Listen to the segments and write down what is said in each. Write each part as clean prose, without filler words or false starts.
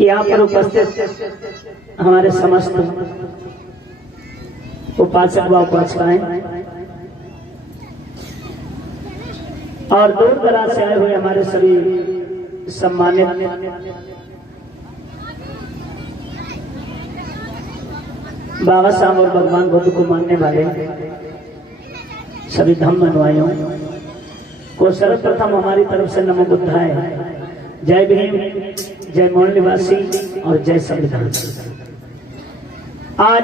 यहाँ पर उपस्थित हमारे समस्त उपासक व उपासिकाएं और दूर दराज से आए हुए हमारे सभी सम्मानित बाबा साहब और भगवान बुद्ध को मानने वाले सभी धम्म अनुयायियों को सर्वप्रथम हमारी तरफ से नमो बुद्धाय, जय भीम, जय मौल निवासी और जय संविधान। आज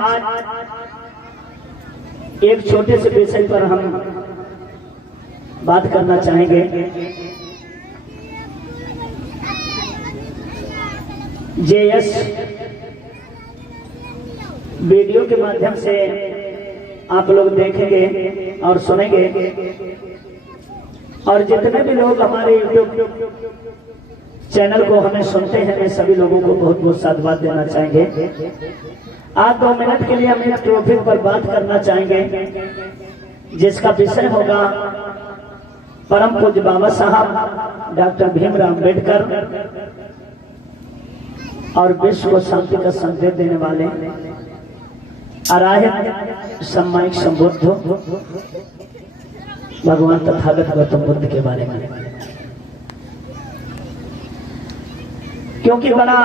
एक छोटे से विषय पर हम बात करना चाहेंगे। जेएस वीडियो के माध्यम से आप लोग देखेंगे और सुनेंगे, और जितने भी लोग हमारे यूट्यूब चैनल को हमें सुनते हैं, मैं सभी लोगों को बहुत बहुत साधुवाद देना चाहेंगे। आज 2 मिनट के लिए हम एक टॉपिक पर बात करना चाहेंगे जिसका विषय होगा परम पूज्य बाबा साहब डॉक्टर भीमराव अंबेडकर और विश्व को शांति का संदेश देने वाले अराहित सम्मानित संबुद्ध भगवान तथागत गौतम बुद्ध के बारे में, क्योंकि बड़ा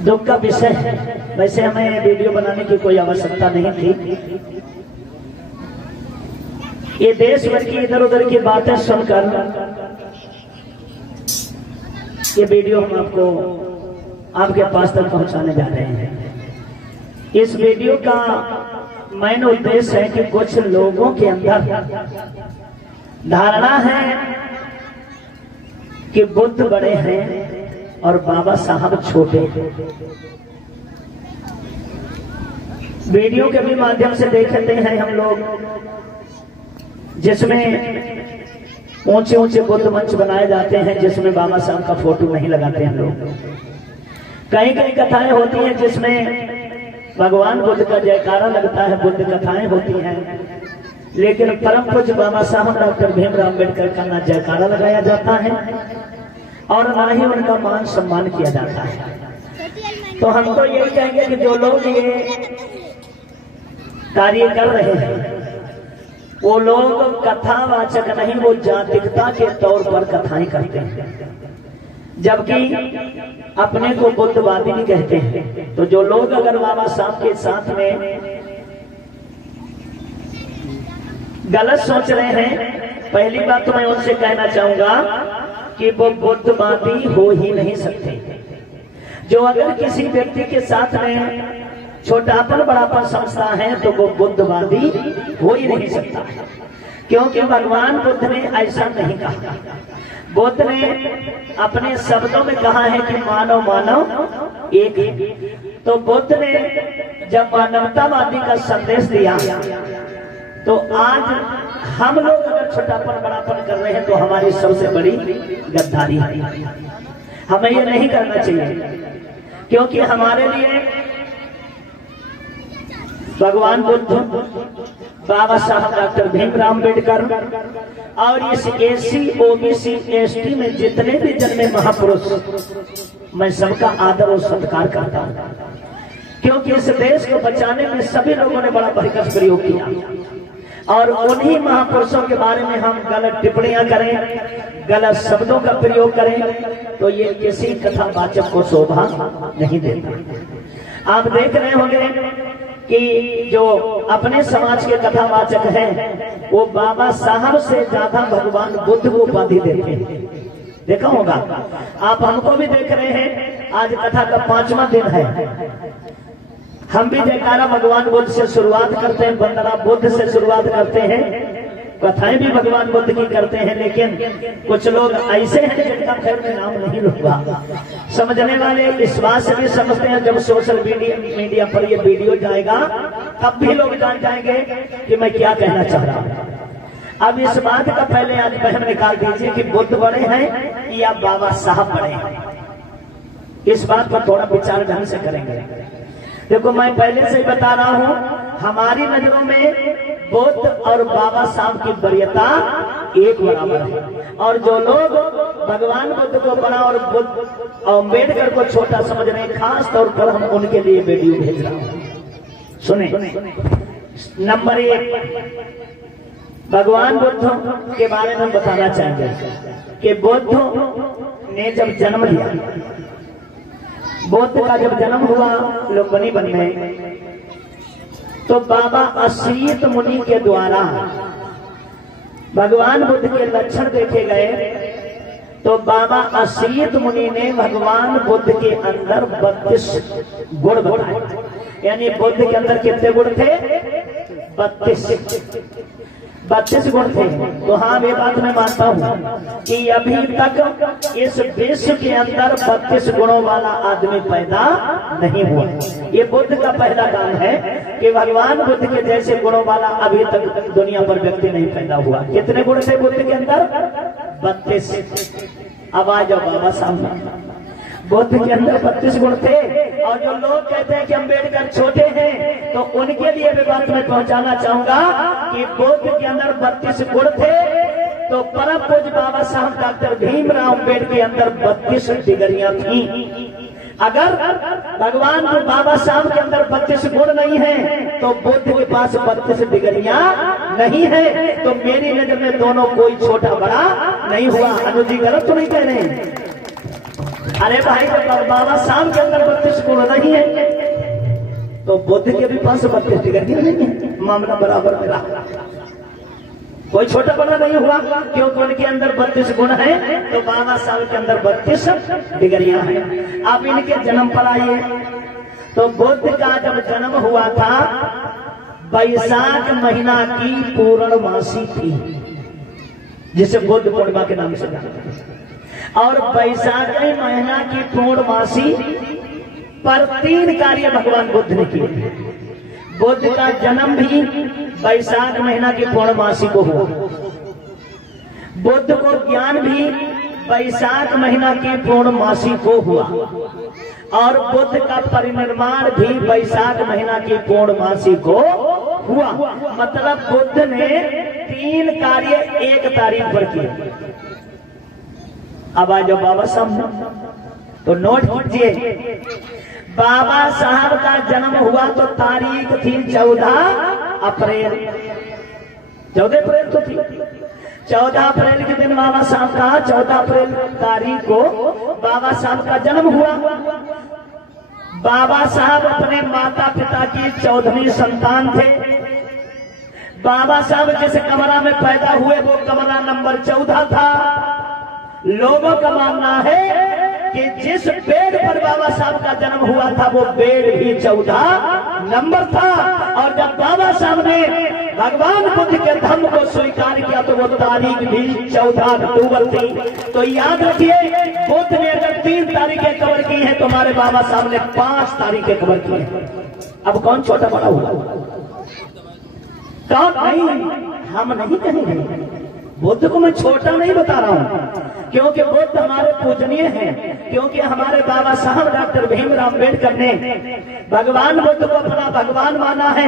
दुख का विषय है। वैसे हमें वीडियो बनाने की कोई आवश्यकता नहीं थी। ये देश भर की इधर उधर की बातें सुनकर ये वीडियो हम आपको आपके पास तक पहुंचाने जा रहे हैं। इस वीडियो का मेन उद्देश्य है कि कुछ लोगों के अंदर धारणा है कि बुद्ध बड़े हैं और बाबा साहब छोटे हैं। वीडियो के भी माध्यम से देखते हैं हम लोग, जिसमें ऊंचे ऊंचे बुद्ध मंच बनाए जाते हैं जिसमें बाबा साहब का फोटो नहीं लगाते हैं लोग। कई कई कथाएं होती हैं जिसमें भगवान बुद्ध का जयकारा लगता है, बुद्ध कथाएं होती हैं, लेकिन परम पूज्य बाबा साहब डॉक्टर भीमराव अंबेडकर का ना जयकारा लगाया जाता है और ना ही उनका मान सम्मान किया जाता है। तो हम तो यही कहेंगे कि जो लोग ये कार्य कर रहे हैं वो लोग कथावाचक नहीं, वो जातिकता के तौर पर कथाएं करते हैं, जबकि अपने को बुद्धवादी नहीं कहते हैं। तो जो लोग अगर बाबा साहब के साथ में गलत सोच रहे हैं, पहली बात तो मैं उनसे कहना चाहूंगा कि वो बुद्धवादी हो ही नहीं सकते। जो अगर किसी व्यक्ति के साथ में छोटापन बड़ापन समझता है तो वो बुद्धवादी हो ही नहीं सकता, क्योंकि भगवान बुद्ध ने ऐसा नहीं कहा। बुद्ध ने अपने शब्दों में कहा है कि मानव मानव एक है। तो बुद्ध ने जब मानवतावादी का संदेश दिया तो आज हम लोग अगर छोटापन बड़ापन कर रहे हैं तो हमारी सबसे बड़ी गद्दारी है। हमें ये नहीं करना चाहिए, क्योंकि हमारे लिए भगवान बुद्ध, बाबा साहब डॉक्टर भीमराव अंबेडकर और इस एससी ओबीसी एसटी में जितने भी जन्मे महापुरुष, मैं सबका आदर और सत्कार करता हूं, क्योंकि इस देश को बचाने में सभी लोगों ने बड़ा भरकस प्रयोग किया। और उन्हीं महापुरुषों के बारे में हम गलत टिप्पणियां करें, गलत शब्दों का प्रयोग करें तो ये किसी कथावाचक को शोभा नहीं देता। आप देख रहे होंगे कि जो अपने समाज के कथावाचक हैं वो बाबा साहब से ज्यादा भगवान बुद्ध को उपाधि देते हैं। देखा होगा आप, हमको भी देख रहे हैं। आज कथा का 5वां दिन है, हम भी जयकारा भगवान बुद्ध से शुरुआत करते हैं, वंदना बुद्ध से शुरुआत करते हैं, कथाएं भी भगवान बुद्ध की करते हैं। लेकिन कुछ लोग ऐसे हैं जिनका खैर में नाम नहीं लूंगा। समझने वाले इस बात से भी समझते हैं, जब सोशल मीडिया पर ये वीडियो जाएगा तब भी लोग जान जाएंगे कि मैं क्या कहना चाह रहा हूं। अब इस बात का पहले आज वहम निकाल दीजिए कि बुद्ध बड़े हैं या बाबा साहब बड़े हैं। इस बात पर थोड़ा विचार ढंग से करेंगे। देखो, मैं पहले से ही बता रहा हूं, हमारी नजरों में बुद्ध और बाबा साहब की वरीयता एक बराबर है। और जो लोग भगवान बुद्ध को बड़ा और अम्बेडकर को छोटा समझ रहे हैं, खास तौर पर हम उनके लिए वीडियो भेज रहा हूं। सुने, नंबर 1 भगवान बुद्ध के बारे में बताना चाहेंगे कि बुद्ध ने जब जन्म लिया, बुद्ध का जब जन्म हुआ लुम्बिनी वन में, तो बाबा अश्रीत मुनि के द्वारा भगवान बुद्ध के लक्षण देखे गए। तो बाबा अश्रीत मुनि ने भगवान बुद्ध के अंदर 32 गुण बताए। यानी बुद्ध के अंदर कितने गुण थे? 32 गुण थे। तो हाँ, ये बात मैं मानता हूँ कि अभी तक इस विश्व के अंदर 32 गुणों वाला आदमी पैदा नहीं हुआ। ये बुद्ध का पहला काम है कि भगवान बुद्ध के जैसे गुणों वाला अभी तक दुनिया पर व्यक्ति नहीं पैदा हुआ। कितने गुण थे बुद्ध के अंदर? 32। आवाज और बाबा सामने, बुद्ध के अंदर 32 गुण थे। और जो लोग कहते हैं कि अम्बेडकर छोटे हैं, तो उनके लिए भी बात मैं पहुंचाना चाहूंगा कि बुद्ध के अंदर 32 गुण थे। तो परम पूज्य बाबा साहब डॉक्टर भीमराव अम्बेडकर के अंदर 32 डिग्रियां थी। अगर भगवान बाबा साहब के अंदर 32 गुण नहीं है, तो बुद्ध के पास 32 डिग्रियां नहीं है। तो मेरी नजर में दोनों कोई छोटा बड़ा नहीं हुआ। अनुज जी गलत तो नहीं कह रहे हैं? अरे भाई, जब बाबा साहब के अंदर 32 गुण नहीं है, तो बुद्ध के भी पास 32 डिग्रियां नहीं है। मामला बराबर मेरा, कोई छोटा बड़ा नहीं हुआ, क्योंकि उनके अंदर 32 गुण है, तो बाबा साहब के अंदर 32 डिग्रियां हैं। आप इनके जन्म पर आइए। तो बुद्ध का जब जन्म हुआ था, बैसाख महीना की पूर्णमासी थी, जिसे बुद्ध पूर्णिमा के नाम से जानते हैं। और बैसाख महीना की पूर्णमासी पर 3 कार्य भगवान बुद्ध ने किए। बुद्ध का जन्म भी बैसाख महीना की पूर्णमासी को हुआ। बुद्ध को ज्ञान भी बैसाख महीना की पूर्णमासी को हुआ। और बुद्ध का परिनिर्वाण भी बैसाख महीना की पूर्णमासी को हुआ। मतलब बुद्ध ने 3 कार्य 1 तारीख पर किए। अब आ जाओ बाबा साहब, तो नोट कीजिए। बाबा साहब का जन्म हुआ तो तारीख थी 14 अप्रैल। 14 अप्रैल तो थी। 14 अप्रैल के दिन बाबा साहब का 14 अप्रैल तारीख को बाबा साहब का जन्म हुआ। बाबा साहब अपने माता पिता की 14वीं संतान थे। बाबा साहब जिस कमरा में पैदा हुए वो कमरा नंबर 14 था। लोगों का मानना है कि जिस बेड पर बाबा साहब का जन्म हुआ था वो बेड भी 14 नंबर था। और जब बाबा साहब ने भगवान बुद्ध के धम्म को स्वीकार किया तो वो तारीख भी 14 अक्टूबर थी। तो याद रखिए, बुद्ध ने अगर 3 तारीखें कवर की हैं तो हमारे बाबा साहब ने 5 तारीखें कवर की हैं। अब कौन छोटा बड़ा हुआ? कौन? नहीं, हम नहीं कहेंगे। बुद्ध को मैं छोटा नहीं बता रहा हूं, क्योंकि बुद्ध हमारे पूजनीय हैं। क्योंकि हमारे बाबा साहब डॉक्टर भीमराव अम्बेडकर ने भगवान बुद्ध को अपना भगवान माना है।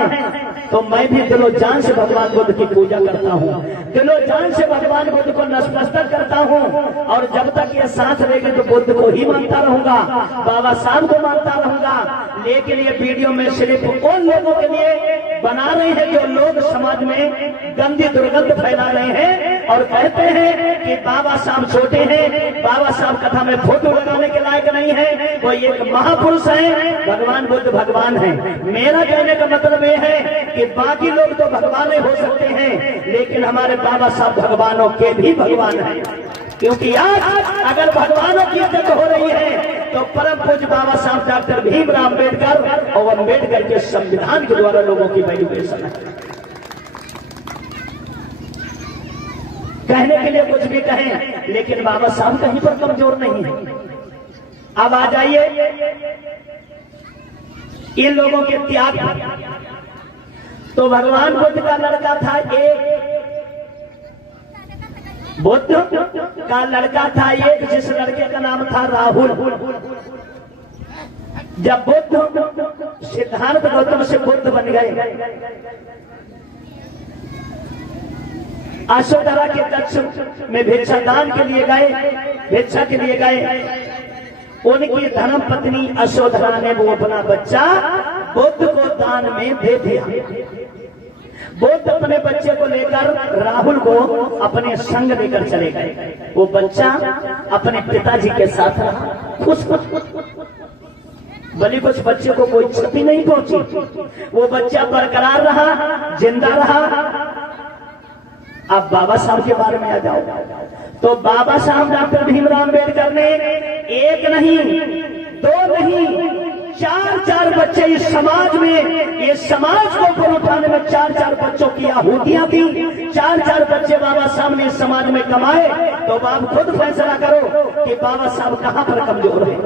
तो मैं भी दिलो जान से भगवान बुद्ध की पूजा करता हूँ, दिलो जान से भगवान बुद्ध को नतमस्तक करता हूँ। और जब तक ये सांस रहेगी तो बुद्ध को ही मानता रहूंगा, बाबा साहब को मानता रहूंगा। लेकिन ये वीडियो में सिर्फ उन लोगों के लिए बना रहे हैं जो लोग समाज में गंदी दुर्गंध फैला रहे हैं और कहते हैं कि बाबा साहब छोटे हैं, बाबा साहब कथा में फोटो लगाने के लायक नहीं है, वो एक महापुरुष है, भगवान बुद्ध भगवान है। मेरा कहने का मतलब ये है कि बाकी लोग तो भगवान हो सकते हैं, लेकिन हमारे बाबा साहब भगवानों के भी भगवान हैं। क्योंकि आज अगर भगवानों की इज्जत हो रही है तो परम पूज्य बाबा साहब डॉक्टर भीमराव अम्बेडकर और अम्बेडकर के संविधान के द्वारा लोगों की वैल्यूएशन है। कहने के लिए कुछ भी कहें, लेकिन बाबा साहब कहीं पर कमजोर नहीं है। अब आ जाइए इन लोगों के त्याग। तो भगवान बुद्ध का लड़का था एक, बुद्ध का लड़का था एक, जिस लड़के का नाम था राहुल। जब बुद्ध सिद्धार्थ गौतम से बुद्ध बन गए यशोधरा के कक्ष में भिक्षा दान के लिए गए, भिक्षा के लिए गए। उनकी धर्म पत्नी यशोधरा ने वो अपना बच्चा बुद्ध को दान में दे दिया। बुद्ध अपने बच्चे को लेकर राहुल को अपने संग लेकर चले गए। वो बच्चा अपने पिताजी के साथ रहा, खुश भले कुछ बच्चे को कोई क्षति नहीं पहुंची, वो बच्चा बरकरार रहा, जिंदा रहा। अब बाबा साहब के बारे में आ जाओ तो बाबा साहब डॉक्टर भीमराव अम्बेडकर ने एक नहीं, दो नहीं, चार बच्चे इस समाज में, इस समाज को ऊपर उठाने में चार बच्चों की आहुतियां थी। चार बच्चे बाबा साहब ने इस समाज में कमाए। तो आप खुद फैसला करो कि बाबा साहब कहां पर कमजोर है।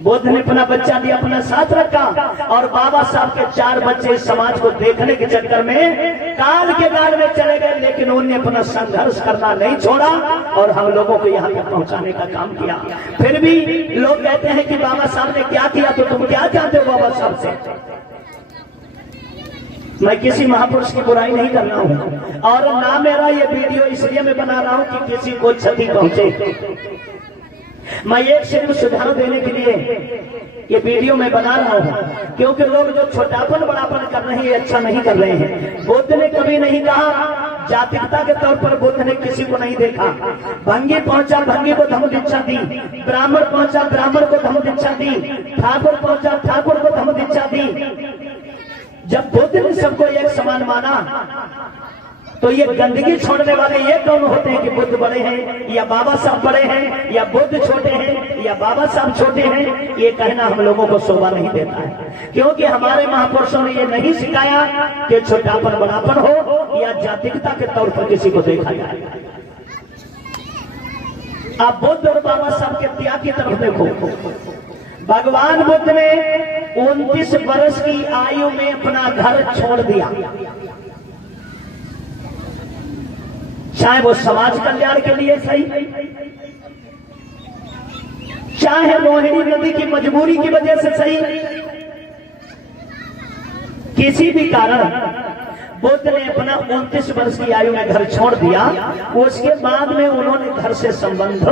बुद्ध ने अपना बच्चा भी अपना साथ रखा और बाबा साहब के 4 बच्चे इस समाज को देखने के चक्कर में काल के गाल में चले गए, लेकिन उन्होंने अपना संघर्ष करना नहीं छोड़ा और हम लोगों को यहाँ तक पहुंचाने का काम किया। फिर भी लोग कहते हैं कि बाबा साहब ने क्या किया, तो तुम क्या चाहते हो बाबा साहब से? मैं किसी महापुरुष की बुराई नहीं कर रहा हूँ और ना मेरा ये वीडियो इसलिए मैं बना रहा हूँ कि किसी को क्षति पहुंचे। मैं एक सिर्फ सुझाव देने के लिए ये वीडियो में बना रहा हूँ, क्योंकि लोग जो छोटापन बड़ापन कर रहे हैं अच्छा नहीं कर रहे हैं। बुद्ध ने कभी नहीं कहा, जातिकता के तौर पर बुद्ध ने किसी को नहीं देखा। भंगी पहुंचा, भंगी को धम्म दीक्षा दी। ब्राह्मण पहुंचा, ब्राह्मण को धम्म दीक्षा दी। ठाकुर पहुंचा, ठाकुर को धम्म दीक्षा दी। जब बुद्ध ने सबको एक समान माना तो ये गंदगी छोड़ने वाले ये कौन होते हैं कि बुद्ध बड़े हैं या बाबा साहब बड़े हैं या बुद्ध छोटे हैं या बाबा साहब छोटे हैं? ये कहना हम लोगों को शोभा नहीं देता है, क्योंकि हमारे महापुरुषों ने ये नहीं सिखाया कि छोटापन बड़ापन हो या जातिकता के तौर पर किसी को देखा जाए। आप बुद्ध और बाबा साहब के त्याग की तरफ देखो। भगवान बुद्ध ने 29 वर्ष की आयु में अपना घर छोड़ दिया, चाहे वो समाज कल्याण के लिए सही, चाहे रोहिणी नदी की मजबूरी की वजह से सही, किसी भी कारण बुद्ध ने अपना 29 वर्ष की आयु में घर छोड़ दिया। उसके बाद में उन्होंने घर से संबंध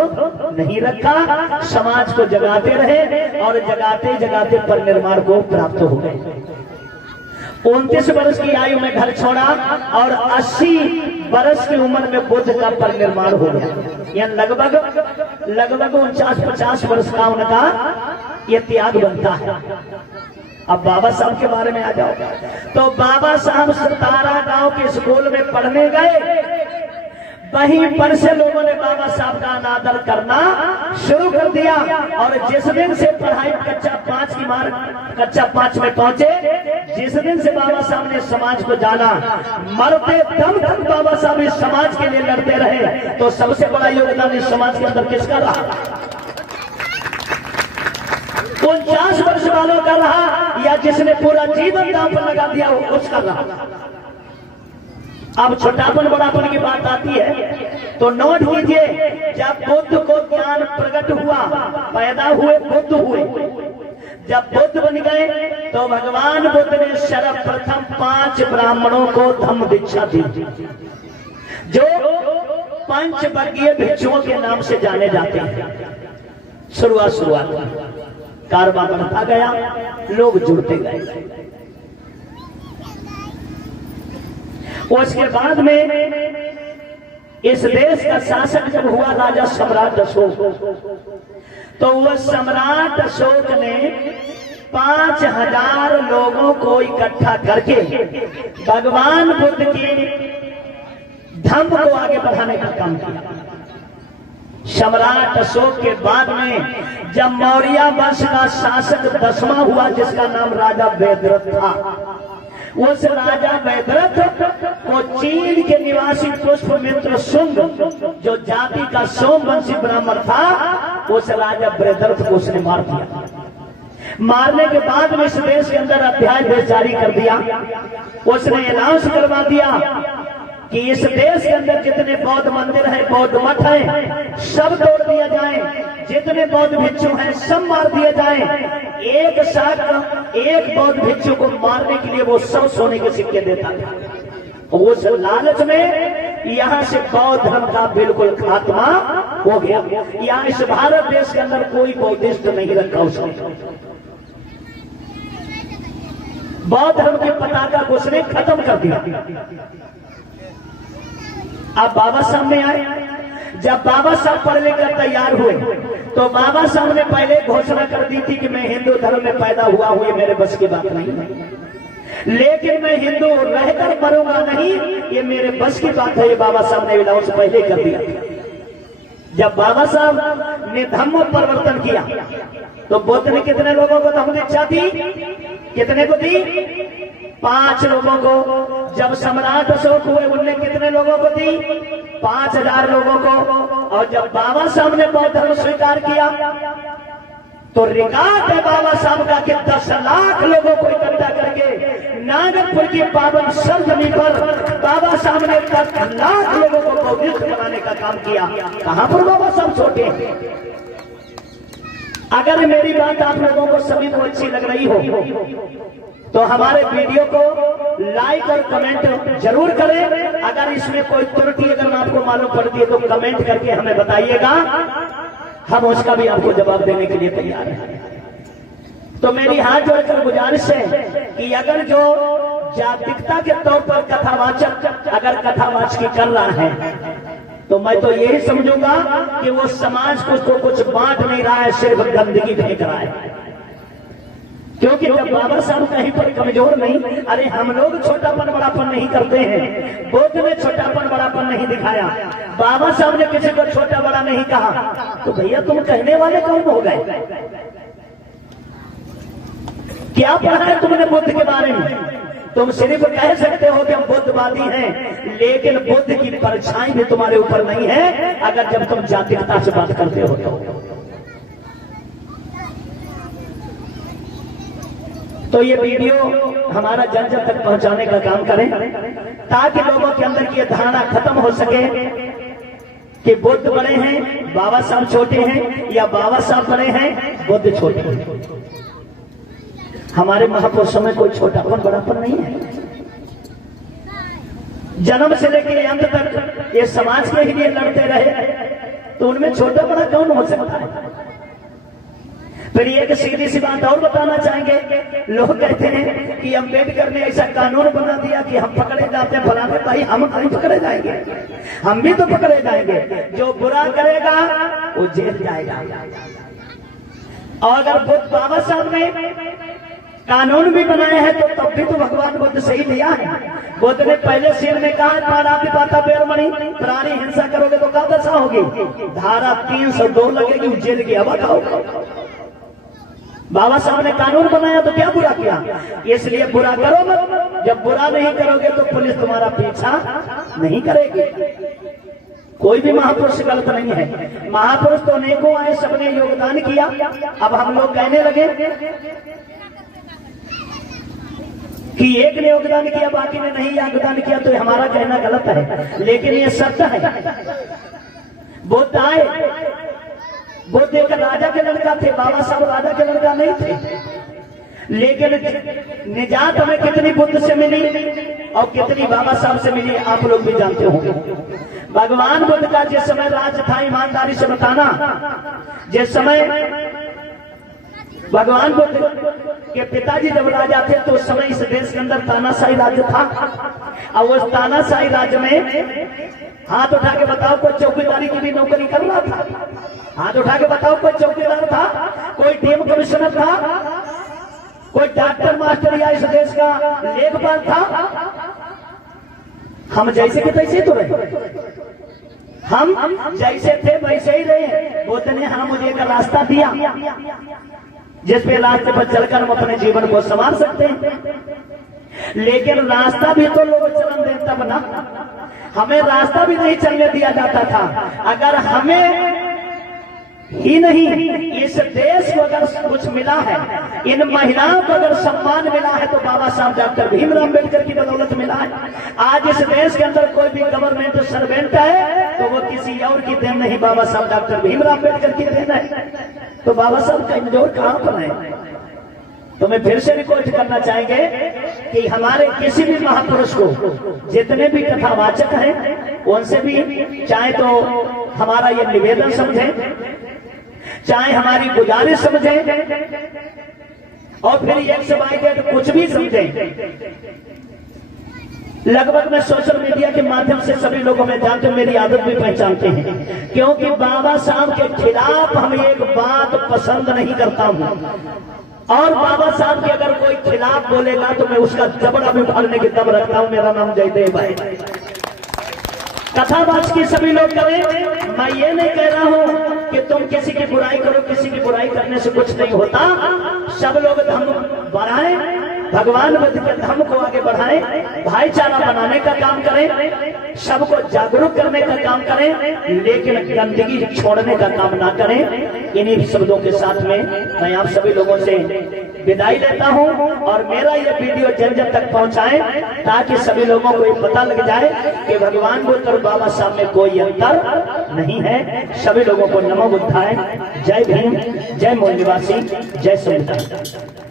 नहीं रखा, समाज को जगाते रहे और जगाते जगाते परिनिर्वाण को प्राप्त हो गए। 29 वर्ष की आयु में घर छोड़ा और 80 वर्ष की उम्र में बुद्ध का परिनिर्वाण हो गया। यह लगभग 49-50 वर्ष का उनका यह त्याग बनता है। अब बाबा साहब के बारे में आ जाओ तो बाबा साहब सतारा गांव के स्कूल में पढ़ने गए। वहीं पर से लोगों ने बाबा साहब का अनादर करना शुरू कर दिया और जिस दिन से पढ़ाई कक्षा 5 में पहुंचे, जिस दिन से बाबा साहब ने समाज को जाना, मरते दम तक बाबा साहब इस समाज के लिए लड़ते रहे। तो सबसे बड़ा योगदान इस समाज के अंदर किसका रहा? 49 वर्ष वालों का रहा या जिसने पूरा जीवन दांव पर लगा दिया उसका रहा। अब छोटापन बड़ापन की बात आती है तो नोट कीजिए, जब बुद्ध को ज्ञान प्रकट हुआ, पैदा हुए बुद्ध हुए, जब बुद्ध बन गए तो भगवान बुद्ध ने सर्वप्रथम 5 ब्राह्मणों को धम्म दीक्षा दी, जो पंचवर्गीय भिक्षुओं के नाम से जाने जाते हैं। शुरुआत कारवां बढ़ता गया, लोग जुड़ते गए। उसके बाद में इस देश का शासक जब हुआ राजा सम्राट अशोक, तो वह सम्राट अशोक ने 5000 लोगों को इकट्ठा करके भगवान बुद्ध के धम्म को आगे बढ़ाने का काम किया। सम्राट अशोक के बाद में जब मौर्य वंश का शासक 10वां हुआ, जिसका नाम राजा वेदरथ था, उस राजा वेदरथ को चीन के निवासी पुष्पमित्र शुंग, जो जाति का सोमवंशी ब्राह्मण था, उस राजा वेदरथ को उसने मार दिया। मारने के बाद में इस देश के अंदर अध्यादेश जारी कर दिया। उसने अनाउंस करवा दिया कि इस देश के अंदर जितने बौद्ध मंदिर हैं, बौद्ध मठ हैं, सब तोड़ दिया जाए। जितने बौद्ध भिक्षु हैं सब मार दिए जाए। एक साथ एक बौद्ध भिक्षु को मारने के लिए वो 100 सोने के सिक्के देता था। उस लालच में यहाँ से बौद्ध धर्म का बिल्कुल खात्मा हो गया। यहाँ इस भारत देश के अंदर कोई बौद्धिस्ट नहीं रखा उसने। बौद्ध धर्म की पताका को उसने खत्म कर दिया। अब बाबा साहब में आए। जब बाबा साहब पढ़ लेकर तैयार हुए तो बाबा साहब ने पहले घोषणा कर दी थी कि मैं हिंदू धर्म में पैदा हुआ हूं, ये मेरे बस की बात नहीं है, लेकिन मैं हिंदू रहकर मरूंगा नहीं, ये मेरे बस की बात है। ये बाबा साहब ने विलास पहले कर दिया। जब बाबा साहब ने धम्म परिवर्तन किया तो बुद्ध ने कितने लोगों को धम्म दीक्षा दी? कितने को दी? 5 लोगों को। जब सम्राट अशोक हुए उनने कितने लोगों को दी? 5000 लोगों को। और जब बाबा साहब ने बौद्ध धर्म स्वीकार किया तो रिकॉर्ड है बाबा साहब का कि 10 लाख लोगों को इकट्ठा करके नागरपुर की पावन सरजमी पर बाबा साहब ने 10 लाख लोगों को बौद्धिस्ट बनाने का काम किया। कहां पर बाबा साहब छोटे हैं? अगर मेरी बात आप लोगों को सभी को अच्छी लग रही हो तो हमारे वीडियो को लाइक और कमेंट जरूर करें। अगर इसमें कोई त्रुटि अगर आपको मालूम पड़ती है तो कमेंट करके हमें बताइएगा, हम उसका भी आपको जवाब देने के लिए तैयार हैं। तो मेरी हाथ जोड़कर गुजारिश है कि अगर जो जातिकता के तौर पर कथावाचक अगर कथावाचकी कर रहा है तो मैं तो यही समझूंगा कि वो समाज को कुछ बांट नहीं रहा है, सिर्फ गंदगी फेंक रहा है। क्योंकि जब बाबा साहब कहीं पर कमजोर नहीं, अरे हम लोग छोटापन बड़ापन नहीं करते हैं। बुद्ध ने छोटापन बड़ापन नहीं दिखाया, बाबा साहब ने किसी को छोटा बड़ा नहीं कहा। तो भैया तुम कहने वाले कौन हो गए? क्या पढ़ा है तुमने बुद्ध के बारे में? तुम सिर्फ कह सकते हो कि हम बुद्धवादी हैं, लेकिन बुद्ध की परछाई भी तुम्हारे ऊपर नहीं है अगर जब तुम जातिकता से बात करते हो तो ये वीडियो हमारा जन जन तक पहुंचाने का काम करें ताकि लोगों के अंदर की धारणा खत्म हो सके कि बुद्ध बड़े हैं, बाबा साहब छोटे हैं, या बाबा साहब बड़े हैं, बुद्ध छोटे हैं। हमारे महापुरुषों में कोई छोटापन बड़ापन नहीं है। जन्म से लेकर अंत तक ये समाज के ही लिए लड़ते रहे तो उनमें छोटा बड़ा कौन हो सकता है? फिर एक सीधी सी बात और बताना चाहेंगे। लोग कहते हैं कि अम्बेडकर ने ऐसा कानून बना दिया कि हम पकड़े जाते हैं फलाने। भाई हम कहीं पकड़े जाएंगे? हम भी तो पकड़े जाएंगे। जो बुरा करेगा वो जेल जाएगा। और अगर बुद्ध बाबा साहब ने कानून भी बनाए हैं तो तब भी तो भगवान बुद्ध सही दिया है। बुद्ध ने पहले शेर में कहा पाता बेरमणि, प्राणी हिंसा करोगे तो क्या दशा होगी? धारा 302 लगेगी, जेल की हवा खाओगे। बाबा साहब ने कानून बनाया तो क्या बुरा किया? इसलिए बुरा करो मत। जब बुरा नहीं करोगे तो पुलिस तुम्हारा पीछा नहीं करेगी। कोई भी महापुरुष गलत नहीं है। महापुरुष तो अनेकों आए, सबने योगदान किया। अब हम लोग कहने लगे कि एक ने योगदान किया बाकी ने नहीं योगदान किया, तो हमारा कहना गलत है, लेकिन ये सत्य है। बुद्ध आए, बुद्ध एक राजा के लड़का थे, बाबा साहब राजा के लड़का नहीं थे, लेकिन निजात हमें कितनी बुद्ध से मिली और कितनी बाबा साहब से मिली आप लोग भी जानते होंगे। भगवान बुद्ध का जिस समय राज था, ईमानदारी से बताना, जिस समय भगवान बुद्ध के पिताजी जब राजा थे तो उस समय इस देश के अंदर तानाशाही राज्य था। और उस तानाशाही राज्य में हाथ उठा के बताओ कोई चौकीदारी की भी नौकरी कर रहा था? हाथ उठा के बताओ कोई चौकीदार था, कोई डीएम कमिश्नर था, कोई डॉक्टर मास्टर या इस देश का लेखपाल था? हम जैसे के तैसे तो रहे, हम जैसे थे वैसे ही रहे। बुद्ध ने हाँ मुझे एक रास्ता दिया जिस पे रास्ते पर चलकर हम अपने जीवन को संवार सकते हैं, लेकिन रास्ता भी तो लोग चलन दें तब ना। हमें रास्ता भी नहीं चलने दिया जाता था। अगर हमें ही नहीं इस देश को अगर कुछ मिला है, इन महिलाओं को अगर सम्मान मिला है तो बाबा साहब डॉक्टर भीमराव अम्बेडकर की बदौलत मिला है। आज इस देश के अंदर कोई भी गवर्नमेंट सर्वेंट है तो वो किसी और की देन नहीं, बाबा साहब डॉक्टर भीमराव अम्बेडकर की देन है। तो बाबा साहब कमजोर कहां पर है? तो मैं फिर से रिक्वेस्ट करना चाहेंगे कि हमारे किसी भी महापुरुष को जितने भी कथावाचक हैं उनसे भी चाहे तो हमारा ये निवेदन समझें, चाहे हमारी गुजारिश समझें, और फिर एक से बाई डेट कुछ भी समझें। लगभग मैं सोशल मीडिया के माध्यम से सभी लोग हमें जानते, मेरी आदत भी पहचानते हैं, क्योंकि बाबा साहब के खिलाफ हम एक बात पसंद नहीं करता हूं, और बाबा साहब के अगर कोई खिलाफ बोलेगा तो मैं उसका जबड़ा भी उखाड़ने की दम रखता हूं। मेरा नाम जयदेव भाई। कथावाच की सभी लोग करें, मैं ये नहीं कह रहा हूं कि तुम किसी की बुराई करो, किसी की बुराई करने से कुछ नहीं होता। सब लोग धर्म बढ़ाएं, भगवान बुद्ध के धर्म को आगे बढ़ाएं, भाईचारा बनाने का काम करें, सबको जागरूक करने का काम करें, लेकिन गंदगी छोड़ने का काम ना करें। इन्हीं शब्दों के साथ में मैं आप सभी लोगों से विदाई लेता हूं, और मेरा ये वीडियो जन जन तक पहुंचाएं ताकि सभी लोगों को ये पता लग जाए कि भगवान बुद्ध और बाबा साहब में कोई अंतर नहीं है। सभी लोगों को नमो बुद्धाय, जय भीम, जय मूल निवासी, जय संविधान।